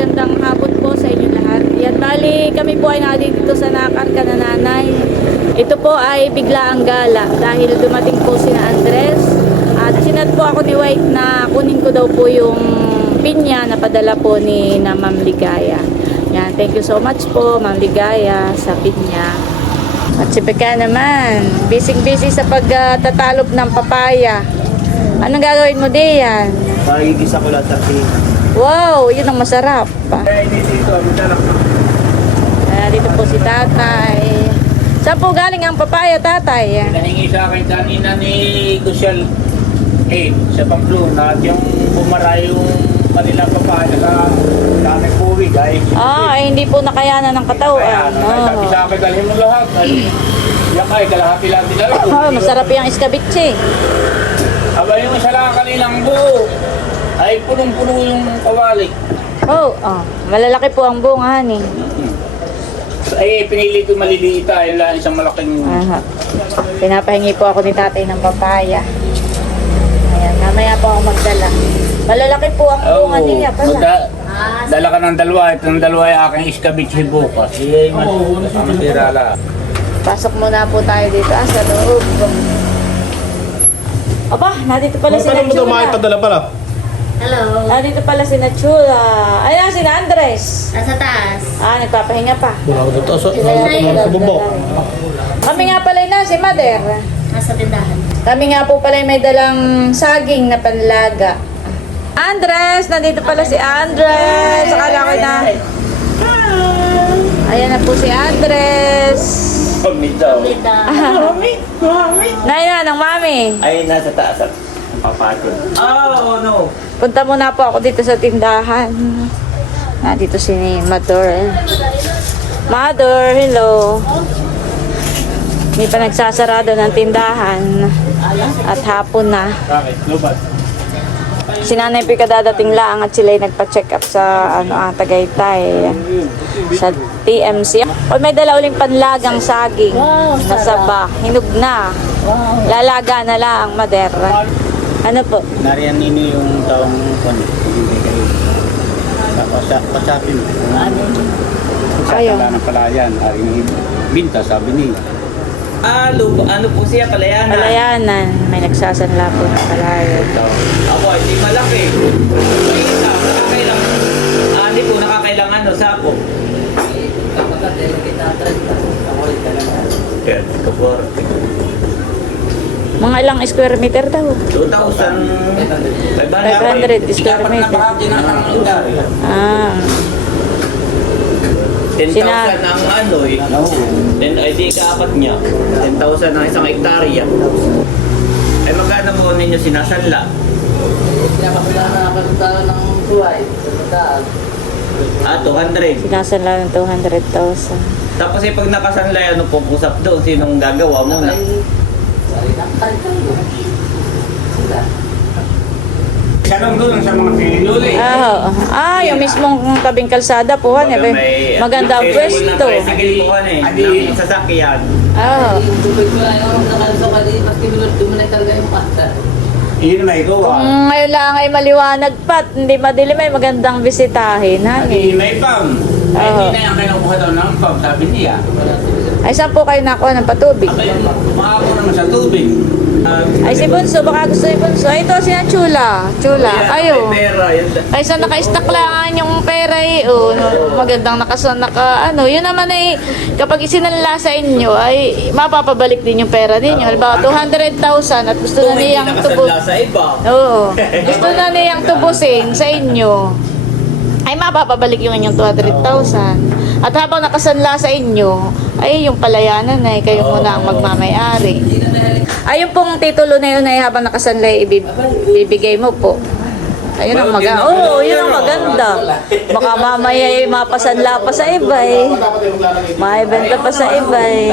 magandang hapon po sa inyo lahat. Yan, bali kami po ay dito sa nakarga na nanay. Ito po ay biglaang gala dahil dumating po sina Andres at sinad po ako ni White na kunin ko daw po yung pinya na padala po ni na Ma'am Ligaya. Yan, thank you so much po Ma'am Ligaya sa pinya. At si Peka naman, busy sa pagtatalop ng papaya. Anong gagawin mo diyan? Magigisa ko lang sa Wow, yun ang masarap. Dito po si tatay. Saan po galing ang papaya, tatay? Nahingi sa akin kanina ni Gusyal sa Pamplona at yung bumara yung kanila papaya sa daming puwig ay Ay, hindi po nakayanan ng katawan. sabi sa akin dalhin mo lahat ay yak ay kalahati lang din Masarap yung iskabitse. aba yung isa lang kaninang buo ay punong-puno yung kawali. Malalaki po ang bunga, honey. Ay pinili ko maliliit ay lang isang malaking Pinapahingi po ako ni tatay ng papaya. Ayan, mamaya po ako magdala. Malalaki po ang bunga niya pala. Dala ka ng dalawa, itong dalawa ay aking iskabitsi bukas. Ay masira lang. Pasok muna po tayo dito sa loob. Aba, nandito pala si Nachula. Padala pala. Hello. Nandito pala si Nachula. Ayan, si Andres. Nasa taas. Nagpapahinga pa. Ito sa bubok. Kami nga pala na si Mother. Nasa tindahan. Kami nga po pala may dalang saging na panlaga. Andres! Nandito pala si Andres! Akala ko na. Ayan na po si Andres. Pagmitaw. Naina ng mami. Ay, nasa taas at papatid. Oh, no. Punta muna po ako dito sa tindahan. Dito si Mother. Mother, hello. Hindi pa nagsasarado ng tindahan. At hapon na. Bakit? Lubat. Si Nanay Pika dadating lang at sila'y nagpa-check up sa Tagaytay. Sa TMC. O may dala uling panlagang saging. Nasaba. Hinug na. Lalaga na lang, Mother. Ano po? Nariyan nini yung taong pasapin. Ayaw. Wala ng palayan. Aring binta, sabi niya. Ano po siya? Palayanan? Palayanan. May nagsasanla po ng palayan. Ako, hindi malaki. May isa, nakakailangan. Hindi po, nakakailangan sapo. Kaya, kapor. Mga ilang square meter daw. 2,500 square meter. Ah. 10,000 ang ano eh. Then ay di kaapat niya. 10,000 ang isang hektarya. Ay magkano mo ninyo sinasanla? Pinapakita ng buhay. 200. Sinasanla ng 200,000. Tapos pag nakasanla ano po usap doon sinong gagawa muna? Sanong doon sa mga pinuli. Yung mismong tabing kalsada po, maganda ang pwesto. Sige po ng sasakyan. Yung tubig ko lang yung nakalso ka din, maski dumunay talaga yung kata. Iyon may gawa. Kung ngayon lang ay maliwanag pa, hindi madilim ay magandang bisitahin. Hindi may pam. Ay hindi na yung kinukuha daw ng pam, sabi niya. Ay, saan po kayo nakuha ng patubig? Abay, makako naman sa tubig. Ay, si Bunso, baka gusto ni Bunso. Ay, ito, si Chula. Ayo. May pera. Ay, sa naka-stack lang yung pera eh. Magandang yun naman ay, kapag isinanla sa inyo, ay mapapabalik din yung pera ninyo. Halimbawa, 200,000 at gusto na niyang tubusin. Sa iba. Oo. Gusto na niyang tubusin sa inyo. Ay mapapabalik yung inyong 200,000. At habang nakasanla sa inyo, ay yung palayanan ay kayo muna ang magmamay-ari. Ay yung pong titulo na yun ay habang nakasanla ibibigay mo po. Ayun ang maganda. Yun ang maganda. Baka mamaya ay mapasanla pa sa iba eh. Maibenta pa sa iba eh.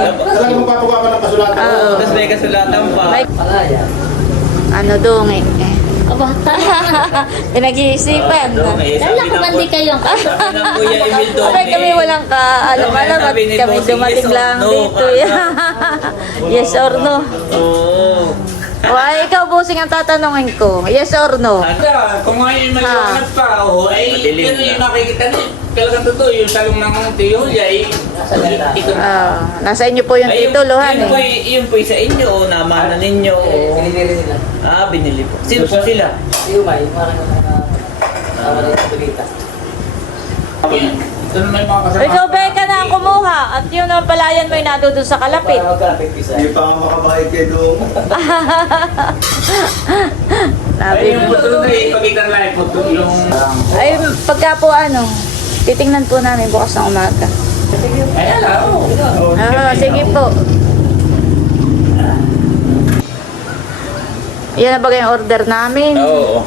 Tapos may kasulatan pa. Ano dong eh. Aba, Pinag-iisipan. kala ko ba di kayong Abay kami walang alam at kami dumating lang dito. Yes or no? Oo. O ay ikaw, bossing, ang tatanungin ko. Yes or no? Ata, kung ngayon maliwanag pa, ay yun yung nakikita niyo. Talagang totoo, yung salong ng Tiyo Julia, ito. Nasa inyo po yung tituluhan Yun po, eh. yun po sa inyo o namana ninyo o... Binili nila. Binili po. Sino po sila? Si Umay, parang tama rin sa balita. Ito na may mga kasama. Ikaw, Becca, na ang kumuha. At yun ang palayan mo yung nandun sa kalapit. Para magkalapit pisa. Hindi pa ako makabakit kay Dong. Sabi Ay, yung mo. puto na ipakita na lang, puto yung... Ay, pagka po titingnan po namin bukas ng umaga. Ay, ala, oo. Sige po. Yan na ba yung order namin? Oo.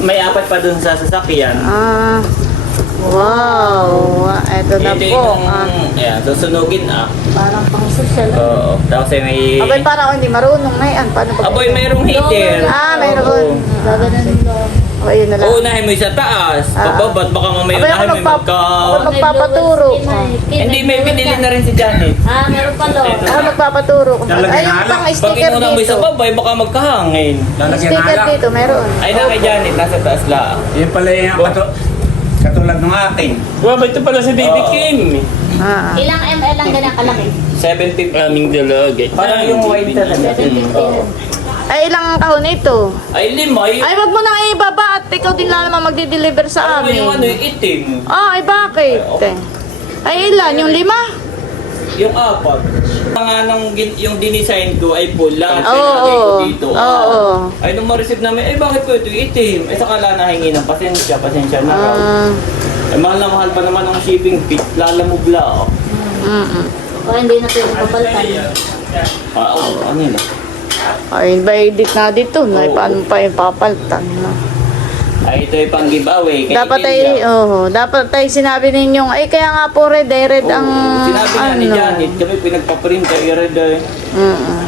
May apat pa dun sa sasakyan. Wow. Eto na Ito po. yung... Ayan, susunugin Parang pang social. Oo. Tapos ay may... Abay, parang ako hindi marunong na yan. Paano ba? Aboy, mayroong heater. Mayroon. Gaganon lang. O, yun na lang. Uunahin mo yung sa taas. Pababat, baka mamaya Abay, ako unahin mo yung magka... magpapaturo. Hindi, may binili na rin si Janet. Meron pa doon. Ako magpapaturo. Ay, yung pang Pag sticker inuna mo yung sa dito. babay, baka magkahangin. Yung sticker dito, meron. Ay, na kay Janet, nasa taas lang. Yan pala yung katulad ng akin. Wow, ito pala si Baby Kim. Ilang ml lang ganyan kalaki? 750 aming dalagay. Parang yung white talaga. 750. Ay, ilang kahon ito? Ay, lima. Ay, wag mo nang ibaba at ikaw din lang naman magdi-deliver sa Ano yung ano, amin. yung itim. Ay, bakit? Ay, ilan? Yung 5? Yung apat. Yung dinisign ko ay full. Lahat Oo, pinalagay ko dito. oo. Ay, nung ma-receive namin, ay bakit ko ito yung itim? Ay, saka nahingi ng pasensya na raw. Ay, mahal na mahal pa naman ang shipping fee. Lalamugla. O hindi na pwede papalitan. Ano yun? Ay, bayadit na dito. Ay, paano pa yung papaltan? Ay, ito ay pang giveaway. Dapat ay sinabi ninyong, ay kaya nga po red ang Sinabi nga ni Janet, kami pinagpaprint kay Red.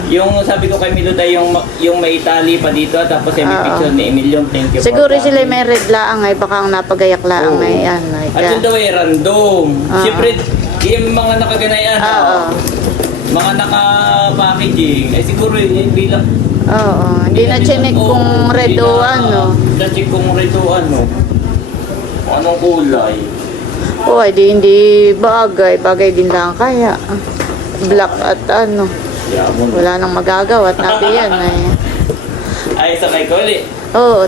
Yung sabi ko kay Milot ay yung may tali pa dito, tapos ay may picture ni Emilio. Thank you. Siguro sila may red laang ay baka ang napagayak laang ay yan. Ay, At yun daw ay random. Siyempre, yung mga nakaganayan, mga naka-packaging, ay siguro yun bilang. Hindi na chinek kung red o ano. Na-check kung red o ano. Anong kulay. O, hindi bagay. Bagay din lang kaya. Black at ano. Yamon. Wala nang magagawa at nabi yan ay. Ay, sakay ko ulit. Oo,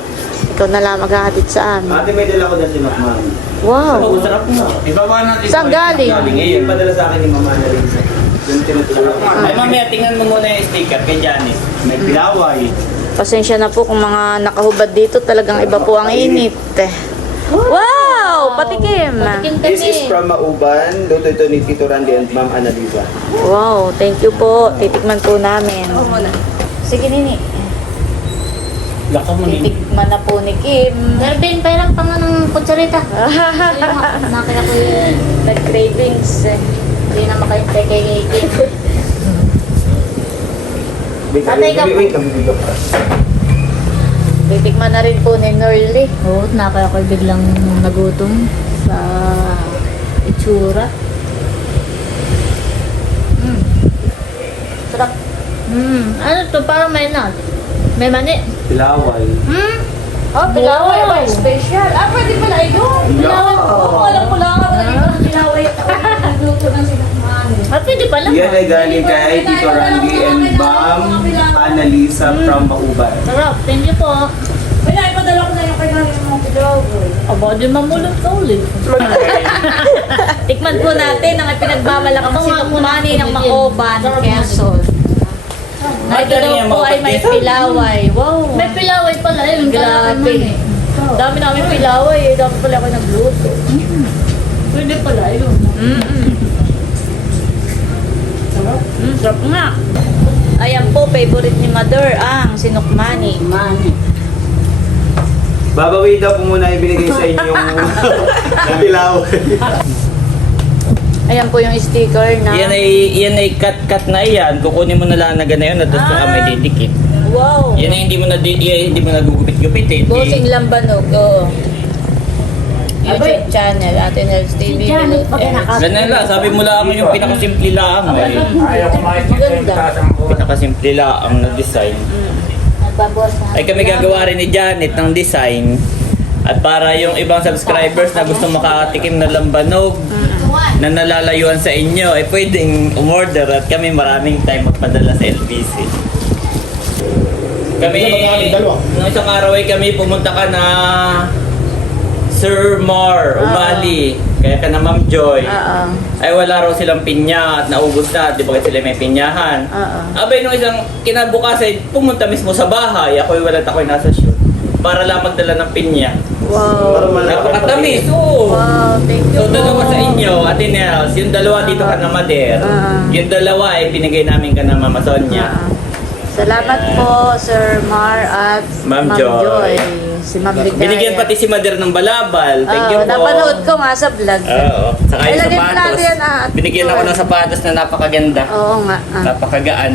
ikaw na lang maghahatid sa amin. Ate, may dala ko na sinakman. Wow. Oh, sarap na. Ibaba natin. Saan galing? Ngayon. Padala sa akin ni Mama na Lisa. Yung tinutulong. Ay, mamaya, tingnan mo muna yung sticker kay Janet. May pilaway. Pasensya na po kung mga nakahubad dito. Talagang iba po ang init. Wow! Patikim! This is from Mauban. Luto ito ni Tito Randy and Ma'am Annalisa. Wow, thank you po. Titikman po namin. Sige, Nini. Laka mo nini. Titikman na po ni Kim. Mervin, pailang pang anong kutsarita. Nakaya ko yun. Nag-cravings. Hindi na makaintay kay Kim. Tatay ka po. Wait, kamibigyo pa. Titikman na rin po ni Norly. Oo, nakaya ko biglang nagutom sa itsura. Sarap. Ano to? Parang may nut. May mani. Pilaway. Oh, pilaway ba? Special. Pwede pala yun. Pilaway. Alam ko lang. Pilaway. Nagluto ng sinakman. Pwede pala. Yan ay galing kay Tito Randy and Ma'am Annalisa from Mauban. Sarap. Thank you po. Wala, ipadala ko na yung kay Nani ng mga pilaway. Aba, di mamulot ka ulit. Tikman po natin ang pinagmamalakang sinukmani ng Maoban, Quezon. Na ito daw po ay may pilaway. Wow. May pilaway pala yun. Grabe. Dami namin pilaway. Dami pala ako nagluto. Pwede pala yun. Sarap nga. Ayan po, favorite ni Mother, ang sinukmani. Mani. Babawi daw po muna ibinigay sa inyong pilaway. Ayan po yung sticker na. Yan ay cut na yan. Kukunin mo na lang na gano'n yun at doon ka may didikit. Wow. Yan ay hindi mo nagugupit-gupitin. Bosing lambanog. Oo. YouTube channel, Ate Nels TV. Janet, pag naka- Ganun lang, sabi mo lang yung pinakasimple lang eh. Ayaw ko makikita yung taas ang buwan. Pinakasimple lang na design. Nagbabawas na. Ay kami gagawa rin ni Janet ng design. At para yung ibang subscribers na gusto makatikim na lambanog na nalalayuan sa inyo, ay pwedeng umorder at kami maraming time magpadala sa LBC. Kami, nung isang araw ay kami pumunta ka na Sir Mar, Umali, kaya ka na Ma'am Joy. Oo. Ay wala raw silang pinya at naubos na, di ba kasi sila may pinyahan. Oo. Abay nung isang kinabukasan, pumunta mismo sa bahay, ako'y nasa shoot, para lang magdala ng pinya. Wow. Napakatamis, oo. Wow, thank you So dalawa po. sa inyo, Ate Nels, yung dalawa dito ka na Mader, Ah. yung dalawa ay binigay namin ka na Mama Sonia. Salamat po, Sir Mar at Ma'am Ma'am Joy. Joy. Si Ma'am Ligaya. Binigyan pati si Mader ng balabal, thank you po. Napanood ko nga sa vlog. Oo. Saka Ay, yung lagyan sapatos. natin yan, Binigyan ako ng sapatos na napakaganda. Oo nga. Napakagaan.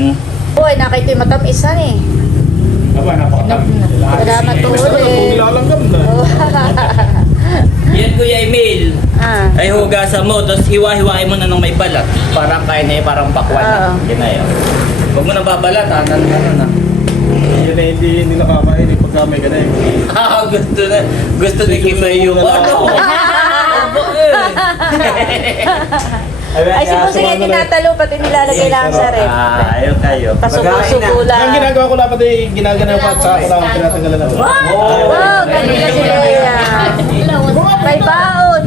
Uy, nakita yung matamisan eh. Aba, napakatamis. Salamat po ulit. Oo. Yan Kuya Emil. Ah. Ay hugasan mo, tapos hiwa-hiwain mo na ng may balat. Parang kain na parang pakwan. Oo. Yan na yun. Huwag mo na babalat ha, ano na. Yan ay hindi nakakain eh, pagka may ganun. Gusto ni Kimay yung ano. Ay, si Pusing ay tinatalo, pati nilalagay lang sa rep. Ayaw tayo. Pasuko-suko lang. Ang ginagawa ko dapat ay ginaganaw pa at saka ko lang tinatanggalan na. Wow, galing na si Lea. May baon.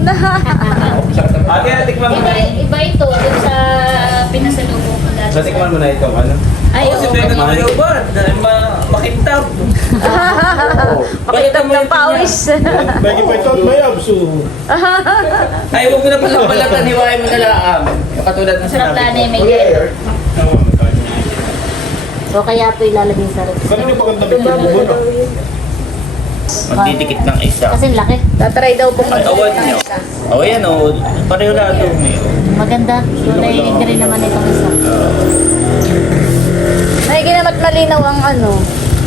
Ate, tikman mo. Iba ito, dun sa pinasalubong ko dati. So, tikman mo na ito, ano? Ay, Si Beka na kayo ba? Makintab. Pakitab ng pawis. Bagi pa ito at may abso. Ay, huwag mo na palang balatan, hiwain mo na lang. Yung katulad ng Sarap sinabi na ko. may gel. O kaya po ilalagay sa rep. Kanino pa ang tabi ng bubo, no? Magdidikit ng isa. Kasi laki. Tatry daw pong Ay, awan nyo. O yan o, pareho lahat o. Maganda. Kulay green naman itong isa. Nagiginamat malinaw ang ano.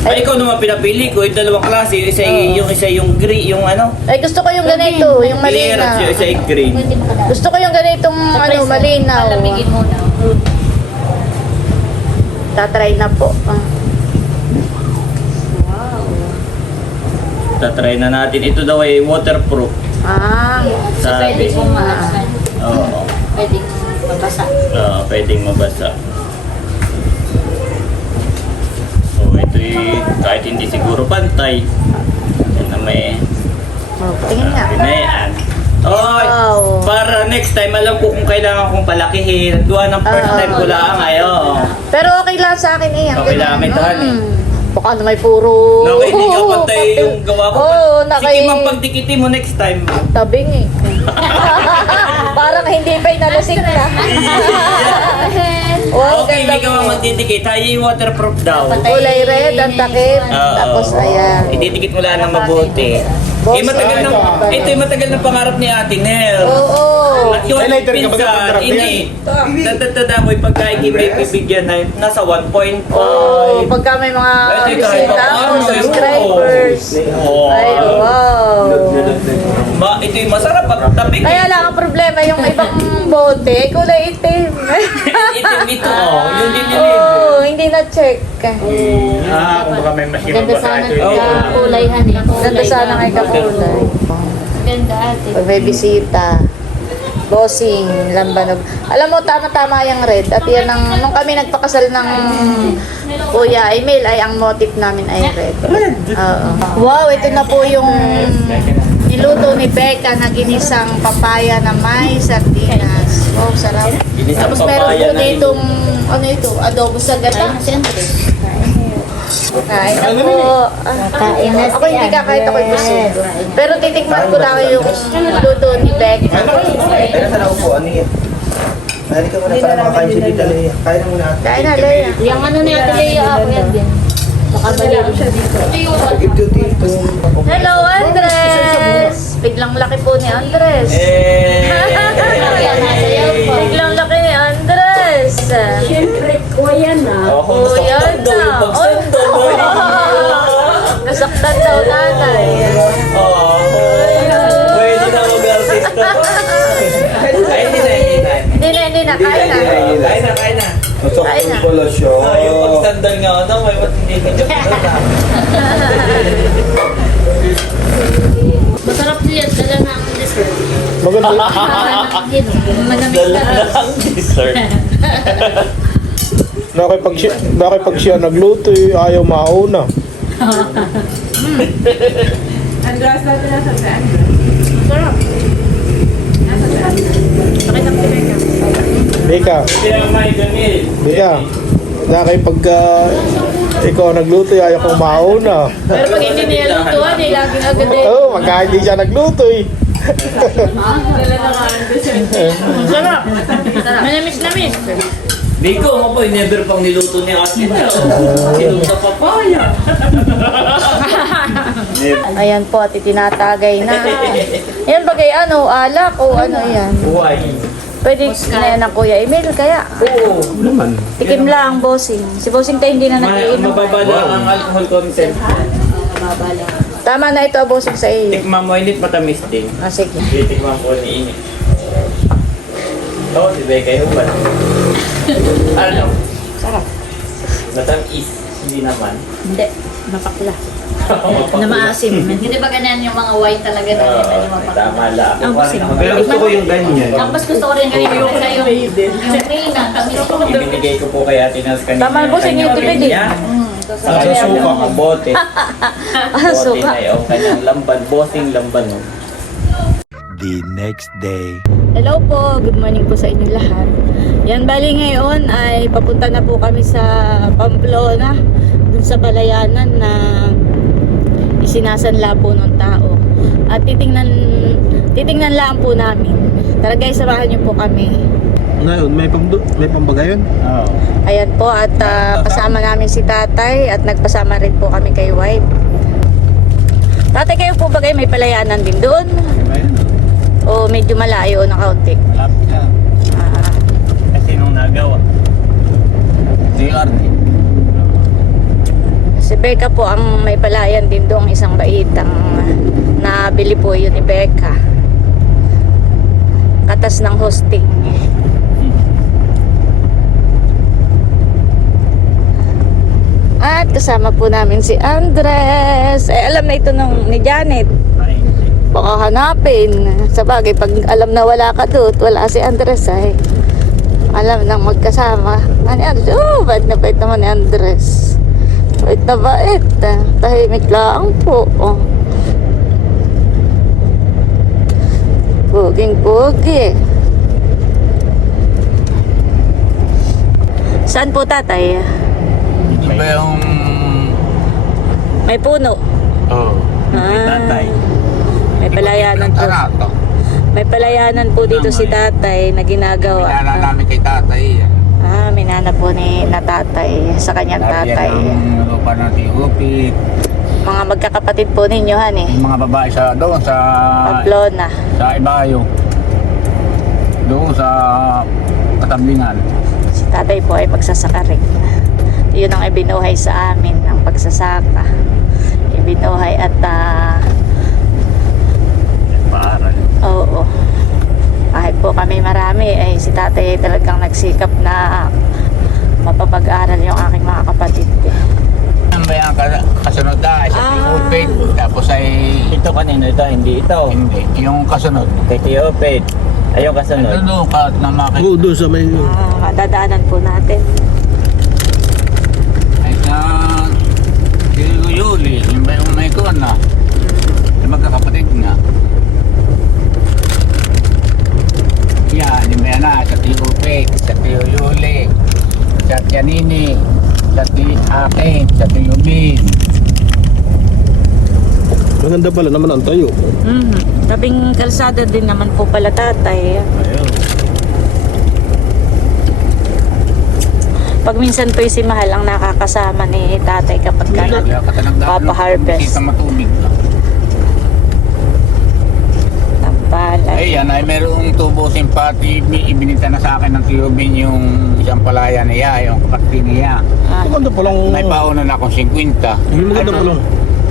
Ay, ikaw naman pinapili ko, yung dalawang klase, yung isa yung gray, yung ano, Ay, gusto ko yung ganito, yung clear at malinaw. yung isa yung green. Pwede makadaan. Gusto ko yung ganitong ano, malinaw. Palamigin muna. Tatry na po. Tatry na natin. Ito daw ay waterproof. Ah. So pwede Sabi. pong ma-ano. Oo. Pwede mabasa. Pwedeng mabasa. So, ito kahit hindi siguro pantay. Yan na may Oh, tingin nga. pinayaan. Wow. Para next time, alam ko kung kailangan kong palakihin. At gawa ng first time ko lang, ayo. Pero okay lang sa akin eh. Okay lang, may tahan Baka na may puro... Nakay, hindi ka pantay yung gawa ko. Oo, Sige, magpagdikiti mo next time. Tabing eh. Parang hindi pa inalasing na. Wow, Okay, ganda may gawa po. magdidikit. Tayo yung waterproof daw. Kulay red, ang takip. Oo. Tapos ayan. Ididikit mo lang ng mabuti. Boss, Matagal ng, ito yung matagal ng pangarap ni Ate Nel. Oo. At yung Ay, later ka ba pinsan, nagpangarap hindi. Tatatanda ko yung pagkaigim may bibigyan na nasa 1.5. Oh, pagka may mga Pwede kahit bisita pa o paano, subscribers. Oo. Ay, wow. Ito yung masarap at tabig. Kaya lang ang problema, yung ibang bote, kulay itim. Itim ito, yung dinilid. Oo, hindi na-check. Kung baka may machine Ganda ba sana ito? sa kulay honey. Ganda sana kay kakulay. Ganda ate. Pag may bisita. Bossing, lambanog. Alam mo, tama-tama yung red. At yan ang, nung kami nagpakasal ng Kuya Emil, ay ang motif namin ay red. Oo. Wow, ito na po yung niluto ni Becca na ginisang papaya na may sardinas. Wow, sarap. Ginisang Tapos meron papaya po na ditong, ano ito, adobo sa Kain gata. na si Andres. Kain na po. Kain na Ako hindi kakain ako'y busog. Pero titikman ko lang yung luto ni Becca. Teka, saan ako po? Ano yan? Halika mo na para makakain si Tita Lea. Kaya na muna ate. Kain na, Leia. Yung ano ni Ate Lea ako yan din. Nakabalik siya dito. Give to Tito. Hello, Andres! Biglang laki po ni Andres. Biglang laki ni Andres. Siyempre, kuya na. Oh, yan na. Oh, nasaktan daw nanay. Pwede na na, kain na. Kain na. Masok Kain na. yung kolasyon. Yung pag-sandal nga ano, may ba't hindi ka dyan? Masarap niya, dala na ang dessert. Maganda. Manamig Dala ka. na ang dessert. Nakipag siya nagluto eh, ayaw mauna. Andras natin nasa saan? Sarap. Nasa saan? Pakita mo si Becca. Bika, Siya may ganil. Bika. Nakipag ikaw nagluto eh, ayaw kong mauna. Pero pag hindi niya lutuan, eh, laging agad eh. Oo, magka hindi siya nagluto eh. Dala na nga ang dessert. Sarap. Manamis-namis. Biko, mo po, never pang niluto ni Ate na. Silog na papaya. Ayan po, at itinatagay na. Yan ba kay ano, alak o ano yan? Buhay. Pwede na yan ng Kuya Emil, kaya Oo. Naman. tikim lang, bossing. Si bossing tayo hindi na nagiinom. Mababa lang ang alcohol content. Tama na ito, bossing, sa iyo. Tikman mo, init matamis din. Ah, sige. Titikman ko ni init. Oo, si Becca yung ba? Ano? Sarap. Matamis. Hindi naman. Hindi, mapakla. Na maasim. Hindi ba ganyan yung mga white talaga na yun? Yung mapakla? Tama lang. Ang busing. Pero gusto ko yung ganyan. Ang mas gusto ko rin ganyan yung sa yung Rina, kami ko. Ibinigay ko po kay Ate Nels kanina. Tama, bossing, yung tubig eh. Saka Sa suka. ang bote. Ah, Bote suka. na yung kanyang lamban. Bossing lamban. No? The next day. Hello po, good morning po sa inyo lahat. Yan, bali ngayon ay papunta na po kami sa Pamplona, dun sa palayanan na isinasanla po ng tao. At titingnan lang po namin. Tara guys, samahan niyo po kami. Ngayon, may pambagayon? Oo. Ayan po, at kasama namin si tatay at nagpasama rin po kami kay wife. Tatay, kayo po ba kayo may palayanan din doon? O medyo malayo na kaunti? Lapit na. Ah, Kasi nung nagawa. DRD. si Becca po ang may palayan din doon, isang baitang nabili po yun ni Becca. Katas ng hosting. At kasama po namin si Andres. Eh, alam na ito ni Janet. Baka hanapin. Sa bagay, pag alam na wala ka doon, wala si Andres ay alam nang magkasama. Ani Andres, oh, bait na bait naman ni Andres. Bait na bait. Tahimik lang po. Oh. Puging-pugi. Saan po tatay? Iba yung... May puno. Oo. Tatay. May palayanan po. May palayanan po dito si tatay na ginagawa. Pinala namin kay tatay. Ah, minana po ni na tatay sa kanyang tatay. Yung lupa ng Tihupit. Mga magkakapatid po ninyo, han eh. Yung mga babae sa doon sa... Pamplona. Sa Ibayo. Doon sa Katambingan. Si tatay po ay magsasaka rin. Yun ang ibinuhay sa amin, ang pagsasaka. Ibinuhay at Paaral. oo. Kahit po kami marami, ay si tatay ay talagang nagsikap na mapapag-aral yung aking mga kapatid. Yan ba yung kasunod na? Sa Tihupit. Tapos ay... Ito kanino ito, hindi ito. Hindi. Yung kasunod. Kay Tioped. Ayun kasunod. Doon ka na makikita. Oo, doon sa may... Dadaanan po natin. Ay sa Yuli, yung ba yung may kuwan na? Yung magkakapatid nga. Yan, yung ba yan na? Sa Tihupit, sa Yuli, sa Tianini, sa Akin, sa Tiyubin. Maganda pala naman ang tayo. Tabing kalsada din naman po pala tatay. Ayun. Pag minsan po si Mahal ang nakakasama ni tatay kapag ka Kaya Papa-harvest. Kita matubig lang. ng palay. Ay, yan ay merong tubo simpati. Ibinita na sa akin ng Tiyubin yung isang palaya niya, yung kapatid niya. Maganda palang... May pauna na akong 50. Maganda palang...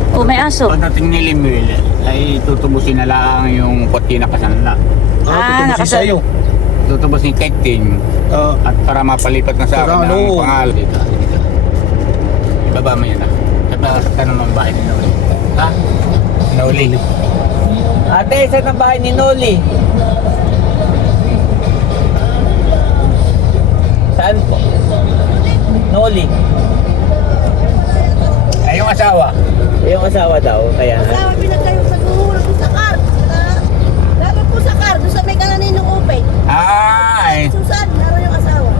Oh, may aso. Pagdating ni Limil, ay tutubusin na lang yung pati na kasanla. Ah, tutubusin nakasal- sa'yo. tutubusin kay Ting at para mapalipat na sa akin ang pangalan dito. Ibaba mo yan sa naman bahay ni Noli. Ha? Noli. Ate, saan ang bahay ni Noli? Saan po? Noli. Ay, yung asawa. Yung asawa daw, kaya na. Asawa pinagkayo sa guhulog po sa car. Dapat po sa car, doon sa may kananin ng upay. Ay. Susan, naroon yung asawa.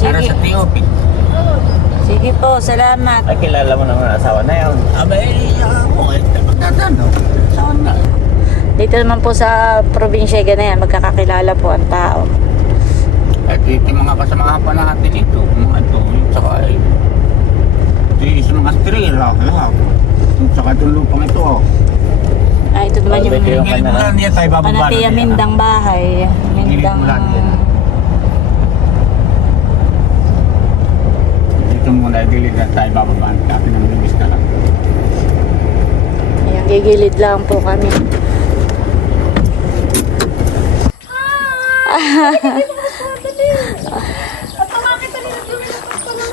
Para sa TOP. Sige po, salamat. Ay, kilala mo naman ang asawa na yun. Abay, ako ay pagtatanong. Saan na? Dito naman po sa probinsya ganyan, magkakakilala po ang tao. At ito yung mga kasamahan pa natin ito. Mga ito, yung saka ay ito yung mga strela. Saka itong lupang ito. Ah, ito naman yung Ito yung Gilid mo lang niya tayo bababa. Panatiya Mindang bahay. Mindang... mo lang yan. Dito muna, gilid na tayo bababa. Kasi nang lumis na lang. Ayan, gigilid lang po kami.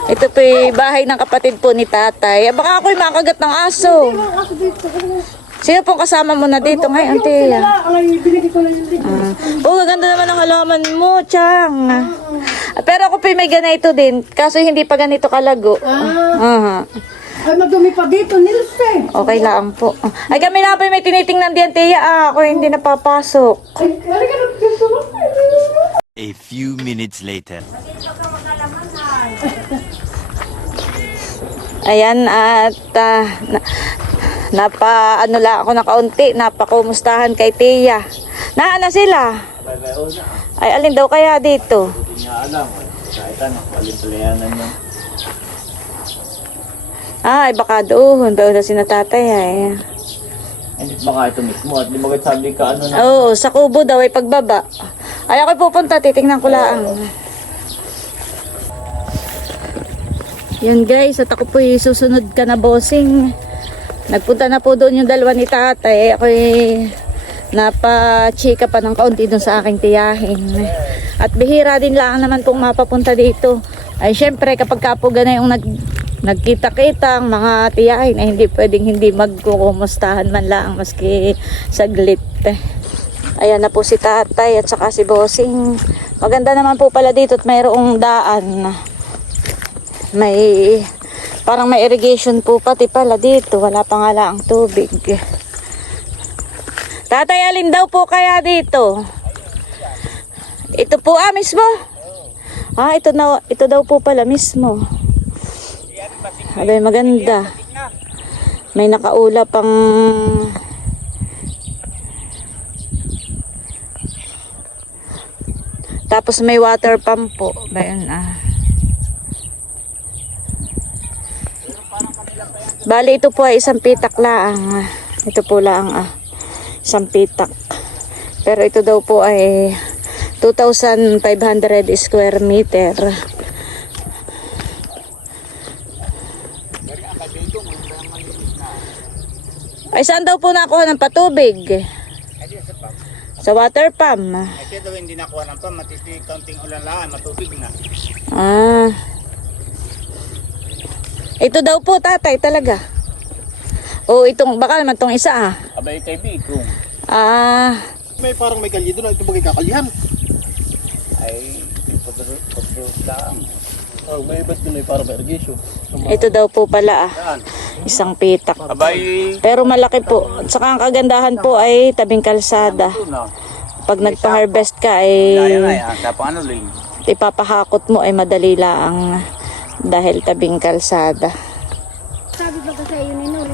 Ito po yung bahay ng kapatid po ni tatay. Baka ako'y makagat ng aso. Sino pong kasama mo na dito ngayon, Tia? Oh, gaganda naman ang halaman mo, Chang. Pero ako po may ganito din. Kaso hindi pa ganito kalago. Ay, madumi pa dito, nilse. Okay lang po. Ay, kami na po may tinitingnan diyan, Tia. Ako hindi napapasok. Ay, ka na dito. A few minutes later. Ayan, at napa-ano lang ako na kaunti. Napakumustahan kay Tia. Naana sila? Ay, alin daw kaya dito? Hindi niya alam. Kahit ano, palimpalayanan niya. Ay, baka doon. Doon na sinatatay ay. Hindi baka ito mismo. At di ba sabi ka ano na? Oo, sa kubo daw ay pagbaba. Ay, ako'y pupunta. Titingnan ko lang. Yan guys, at ako po'y susunod ka na bossing. Nagpunta na po doon yung dalawa ni tatay. Ako'y napa-chika pa ng kaunti doon sa aking tiyahin. At bihira din lang naman pong mapapunta dito. Ay syempre kapag kapuga na yung nagkita-kita ang mga tiyahin ay hindi pwedeng hindi magkukumustahan man lang maski saglit. Ayan na po si tatay at saka si bossing. Maganda naman po pala dito at mayroong daan. Parang may irrigation po pati pala dito. Wala pa nga lang ang tubig. Tatay, alin daw po kaya dito? Ito po mismo? Ah, ito daw po pala mismo. Abay, maganda. May nakaula pang tapos may water pump po. Bayan Bali, ito po ay isang pitak lang. Ito po lang isang pitak. Pero ito daw po ay 2,500 square meter. Ay, saan daw po nakuha ng patubig? Sa water pump. Kasi daw hindi nakuha ng pam, kaunting ulan lang, matubig na. Ito daw po tatay talaga. O itong baka naman tong isa Abay kay Biko. May parang may kalye doon. Ito bagay kakalihan. Ay, pagdurot lang. Oh, may iba't doon ay parang irrigation. Ito daw po pala isang pitak. Abay, Pero malaki po. At saka ang kagandahan po ay tabing kalsada. Pag nagpa-harvest ka kaya na ay yan, tapang ano lang. ipapahakot mo ay madali lang dahil tabing kalsada. Sabi ba ka sa iyo ni Nori,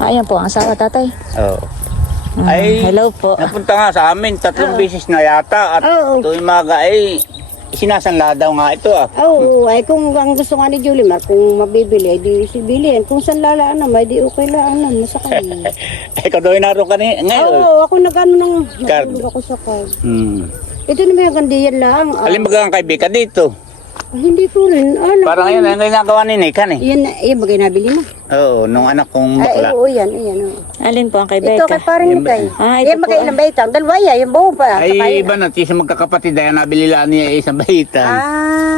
Ayan po ang asawa tatay. Oo. Ay, Hello po. napunta nga sa amin, 3 beses na yata. At tuwing maga ay sinasanla daw nga ito Oo, ay kung ang gusto nga ni Julimar, kung mabibili, ay di sibilihin. Kung saan lalaan naman, di okay lang naman, masakay. Ikaw daw naroon ka ngayon. Oo, ako nag-ano nang, Card. natulog ako sa card. Hmm. Ito naman yung kandiyan lang. Alin bagang kay Bika dito? Hindi ko rin. Alam. Parang yun, ang ginagawa ni Nikan eh. Yan bagay nabili mo. Oo, nung anak kong Ay, bakla. oo, yan. Oh. Alin po ang kay Ito kay Becca? parang Nikay. Ah, ito Yan po, magkailang ba ito? Dalawa yan, yung buo pa. Ay, iba na, si magkakapatid ay nabili lang niya isang bahitan.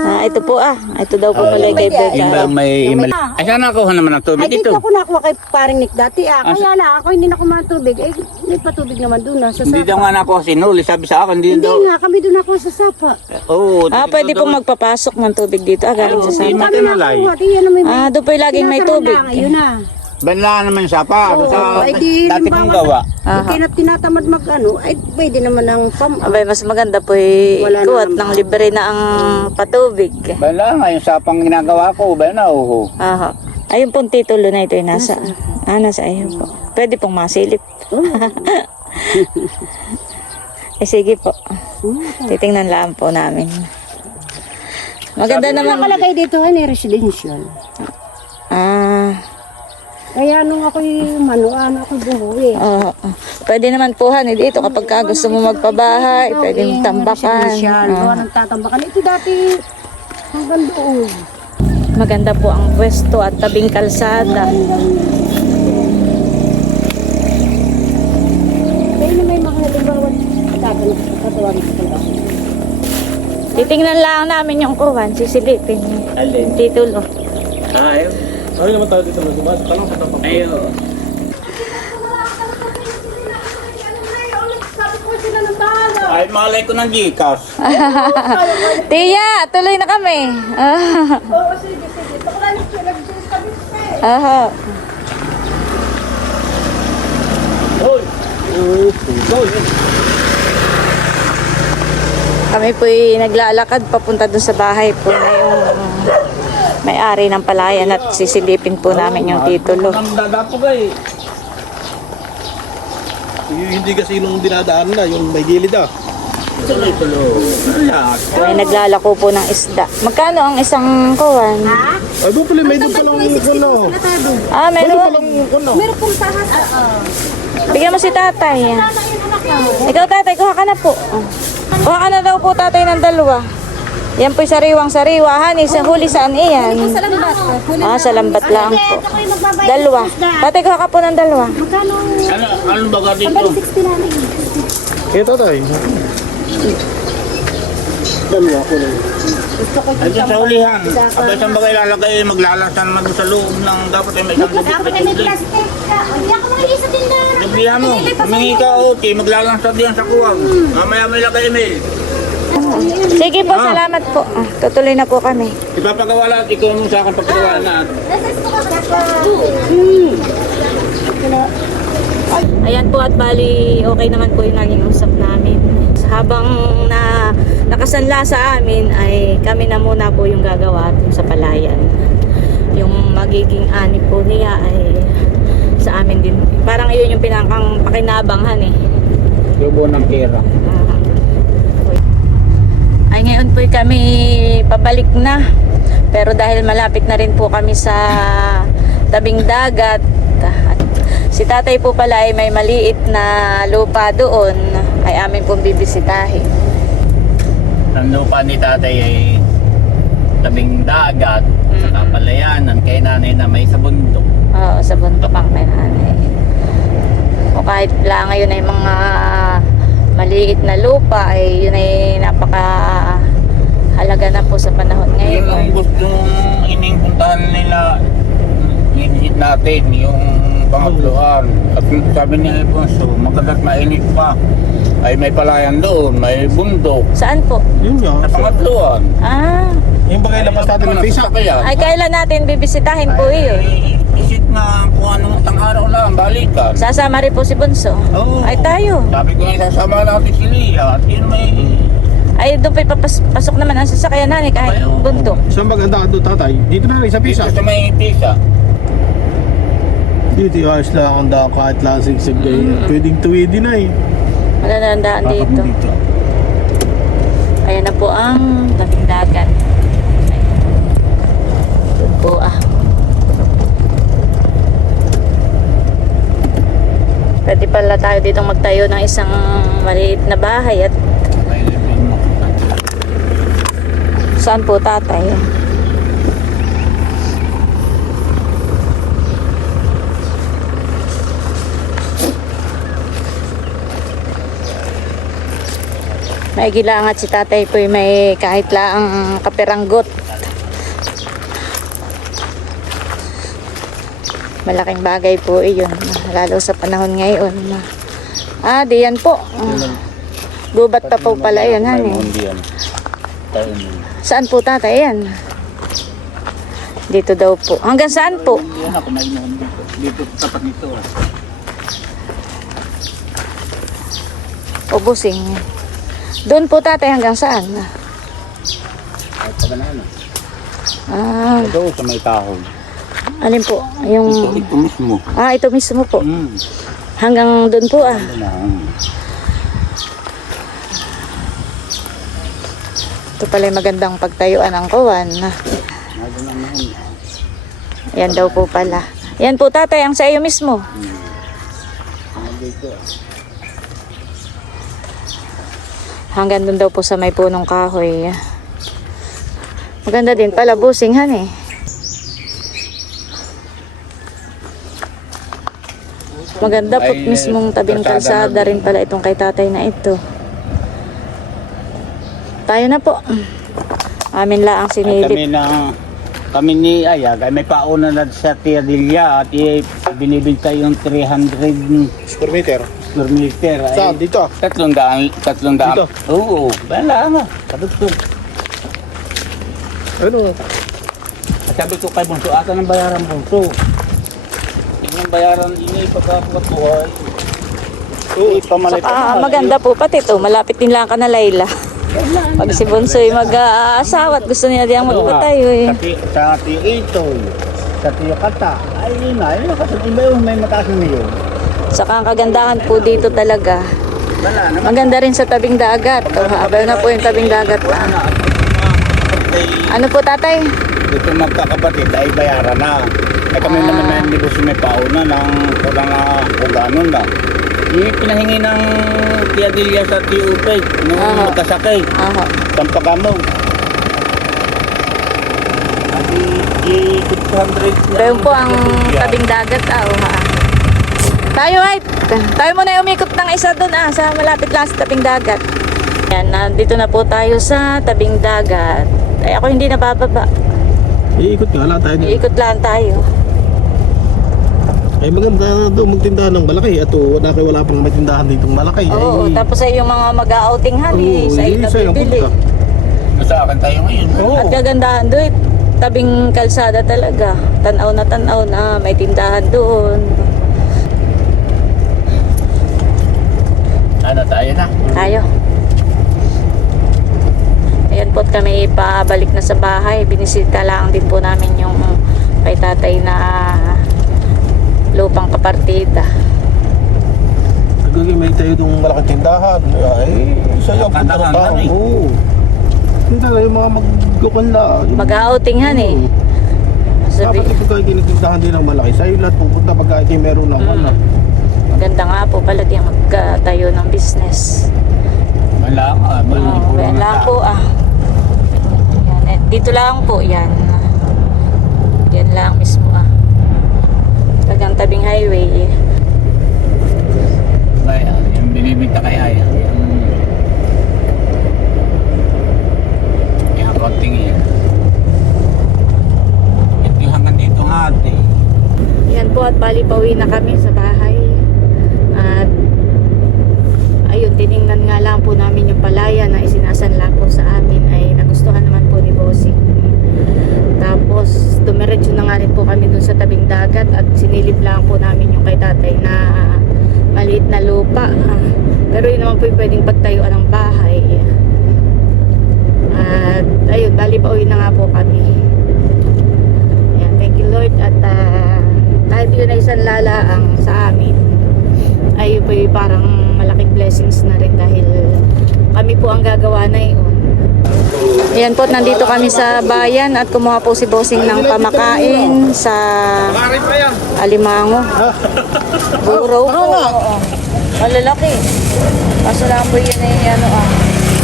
Ah, ito po Ito daw po pala kay Yung Becca. ba may mali. Ay, saan nakuha naman ng tubig Ay, ito? dito ako nakuha kay parang Nick dati. Kaya lang, ako hindi na kumain tubig. Ay, may patubig naman doon sa Hindi daw sapa. nga nakuha si Nuli, sabi sa akin, hindi Hindi daw. nga, kami doon ako sa sapa. Oo. Pwede pong magpapasok ng tubig dito. Galing sa Hindi sapa. Kami matinulay. nakuha. Di yan naman may... Doon po laging may Tinataman tubig. na, Yun na. Banla naman sa pa. Oo, Sa ay di, dati kong gawa. Tinatamad mag-ano, ay pwede naman ang Abay, mas maganda po Wala na ikuat naman. ng libre na ang patubig. Banla nga, yung sapang ginagawa ko, ba na, oo. Aha. Ayun pong titulo na ito ay nasa. Nasa ayun po. Pwede pong masilip. Sige po. Titingnan lang po namin. Maganda naman. nakalagay dito ay residential. Kaya nung ako'y manuan, ako'y buhuwi. Oo. Pwede naman po dito kapag ka gusto mo magpabahay, pwede mong tambakan. Residential. Nang tatambakan. Ito dati hanggang doon. Maganda po ang pwesto at tabing kalsada. Kaya na may mga bawat katawan sa kanta. Titingnan lang namin yung kuwan, sisilipin. Alin? Titulo. Ayun. Ano naman tayo dito na dumas? Tanong sa tapak. Ayun. Ay, malay ko ng Gcash. Tiya, tuloy na kami. Aha. Kami po'y naglalakad papunta dun sa bahay po na yung may-ari ng palayan at sisilipin po namin yung titulo. Ang dadapo kayo. Yung hindi kasi nung dinadaan na, yung may gilid Tuloy-tuloy. May naglalako po ng isda. Magkano ang isang kuwan? Ay, doon pala, may doon palang kuno. Meron. Kuno. Meron pong tahat. Bigyan mo si tatay. Ikaw tatay, kuha ka na po. Kuha ka na daw po tatay ng dalawa. Yan po'y sariwang-sariwa. Sa huli saan iyan? Sa lambat. Sa lambat lang po. Dalawa. Tatay, kuha ka po ng dalawa. Anong baga dito? Ito tayo. Dalawa ko na. Ay, dun sa ulihan. Abay, saan ba kayo lalagay? Maglalasa naman doon sa loob ng dapat ay may isang Dapat ay may tubig. plastic. Hindi ako makikita sa tindahan. Sabihan mo, humingi ka okay, maglalasa diyan sa kuwang. Mamaya may lagay email. Sige po, salamat po. Tutuloy na po kami. Ipapagawa lahat, ikaw mo sa akin pagkagawa na. Ayan po at bali okay naman po yung naging usap namin. Habang nakasanla sa amin ay kami na muna po yung gagawa dun sa palayan. Yung magiging ani po niya ay sa amin din. Parang yun yung pinakang pakinabanghan eh. Yubo ng pera. Ay ngayon po kami pabalik na. Pero dahil malapit na rin po kami sa tabing dagat. At si tatay po pala ay may maliit na lupa doon. Ay amin pong bibisitahin. Ang lupa ni tatay ay tabing dagat, sa kapalayanan, kay nanay na may sa bundok. Oo, sa bundok ang kay nanay. O kahit lang ngayon ay mga maliit na lupa ay yun ay napaka halaga na po sa panahon Yun ang ngayon. gustong iningpuntahan nila, i-visit natin, yung pangatluhan. At sabi ni Alfonso, magkagat mainit pa. Ay may palayan doon, may bundok. Saan po? Yun nga. Sa pangatluhan. Yung bagay labas natin ng pisa. Ay kailan natin bibisitahin po iyon? Isit nga kung anong tang araw lang, balikan. Sasama rin po si Bunso. Oo. Ay tayo. Sabi ko nga sasama natin si Lia at yun may... Ay doon pa pasok naman ang sasakyan namin kahit bundok. Saan maganda ka doon, tatay? Dito na rin sa Dito pisa. sa may pisa. Dito ayos lang ang daan kahit lang sigsig kayo. Pwedeng tuwidi na eh. Malandaan Bakit dito. dito? Ayan na po ang tabing dagat. Doon po Pwede pala tayo dito magtayo ng isang maliit na bahay at Saan po tatay? May gilangat si tatay po, may kahit laang kaperanggot. Malaking bagay po iyon, lalo sa panahon ngayon. Diyan po. Gubat pa po pala yun, honey. Saan po tatay yan? Dito daw po. Hanggang saan po? Yan ako may noon dito. Dito tapat nito. Ubusing. Doon po tatay hanggang saan? Ay, paganahan. Ah, Ito sa may kahoy. alin po? Yung... Ito mismo. ito mismo po. Mm. Hanggang doon po Ano na. Ito pala yung magandang pagtayuan ng kawan. Yan daw po pala. Yan po tatay, ang sa iyo mismo. Hanggang doon daw po sa may punong kahoy. Maganda din pala, businghan eh. Maganda po mismong tabing kalsada rin pala itong kay tatay na ito. Tayo na po. Amin lang ang sinilip. Kami ni Ayag ay may pauna na sa Tiadilla at binibinta yung 300 Square meter. square meter. Saan? Dito? 300. Dito? Oo, bala nga. Kadugtong. Ano? Sabi ko kay Bunso, ata ng bayaran Bunso. Yung bayaran ini pagkakutuhay. Oo, pamalit. Saka maganda po pati ito. Malapit din lang ka na Layla. Pag si Bonsoy mag-aasawa at gusto niya diyang magpatayo eh. Sa Tiyo Itoy, sa Tiyo Kata, ay yun na. Yun kasi iba yung may mataas na yun. Saka ang kagandahan po dito talaga. Wala naman. Maganda rin sa tabing dagat. Habang na po yung tabing dagat. Ano po tatay? Dito magkakapatid ay bayaran na. Ay kami naman na hindi ko may pauna ng kulang na kung gano'n na. Pinahingi ng Tiadilla sa Tiupay nung magkasakay. Pampakamong. At 600 Bayon po ang tabing dagat. Tayo ay, tayo muna yung umikot ng isa doon sa malapit lang sa tabing dagat. Yan, nandito na po tayo sa tabing dagat. Ay ako hindi nabababa. Iikot nga lang tayo. Iikot lang tayo. Ay maganda na doon magtindahan ng malaki. Ato, wala pang may tindahan ditong malaki. Oo, Ay, tapos ay yung mga mag-outinghan sa ito bibili. Sa akin tayo ngayon. At kagandahan doon, tabing kalsada talaga. Tanaw na, may tindahan doon. Ano tayo na? Tayo. Ayan po kami pabalik na sa bahay. Binisita lang din po namin yung kay tatay na lupang kapartida. Nagiging may tayo itong malaking tindahan. Ay, sa'yo ang punta ng tao. Oo. Hindi talaga yung mga magkukunla. Mag-outinghan eh. Dapat ito kayo kinitindahan din ng malaki. Sa'yo lahat pupunta pagka ikaw meron ng ano. Maganda nga po pala din magtayo ng business. Wala nga. Yan lang po Yan, dito lang po yan. Yan lang mismo Tagang tabing highway. Yung binibinta kay Aya. Yung konting yan. Ito yung hanggang dito nga ate. Yan po at bali pauwi na kami sa bahay. At ayun, tiningnan nga lang po namin yung palaya na isinasanla po sa amin ay nagustuhan naman po ni Bossing. Tapos dumiretso na nga rin po kami dun sa tabing dagat at sinilip lang po namin yung kay tatay na maliit na lupa. Pero yun naman po yung pwedeng pagtayuan ng bahay. At ayun, bali pauwi na nga po kami. Ayan, thank you Lord. At kahit yun ay isang lalaang sa amin, ay po yung parang malaking blessings na rin dahil kami po ang gagawa na yun. Ayan po, nandito kami sa bayan at kumuha po si Bossing ng pamakain sa Alimango. Buraw po. Malalaki. Kaso lang po yun ay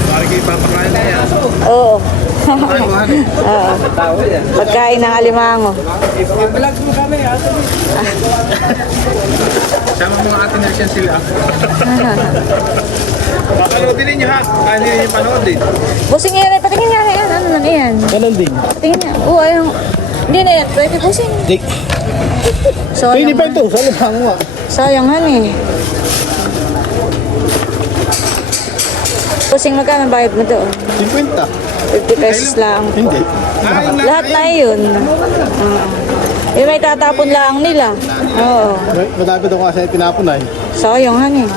Pari kayo papakain na yan. Oo. Oo. Pagkain ng alimango. Vlog mo kami, ate. Sama mga ate na siya sila. Papanoodin ninyo ha. Kaya ninyo yung panoodin. Busing yan, patingin nga yan. Ano lang yan? Ganun din. Patingin nga. Oo, ayun. Hindi na yan. Pwede busing. Di. Sayang. Pwede pa ito. Sa limang nga. Sayang han eh. Busing magkano bayad mo doon? 50. 50 pesos lang. Hindi. Lahat na yun. Yung may tatapon lang nila. Oo. Madami daw kasi tinapon ay. Sayang han eh.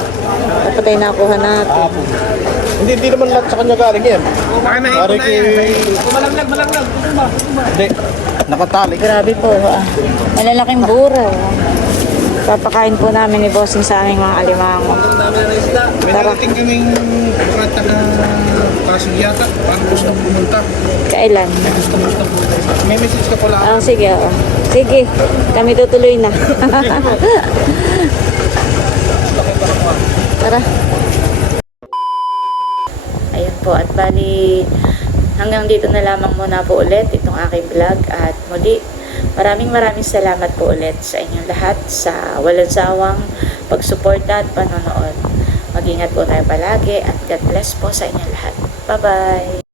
Dapat tayo nakuha natin. Hindi naman lahat sa kanya galing yan. Galing kay... Malaglag. Hindi. Nakatali. Grabe po. Malalaking buraw. Papakain po namin ni Bossing sa aming mga alimango. May narating kaming mga taga-Pasig yata. Parang gusto pumunta. Kailan? Gusto pumunta. May message ka pala. Ah, sige. Oo. Sige. Kami tutuloy na. Tara. Ayun po. At bali, hanggang dito na lamang muna po ulit itong aking vlog. At muli, maraming salamat po ulit sa inyong lahat sa walang sawang pagsuporta at panonood. Mag-ingat po tayo palagi at God bless po sa inyong lahat. Bye-bye!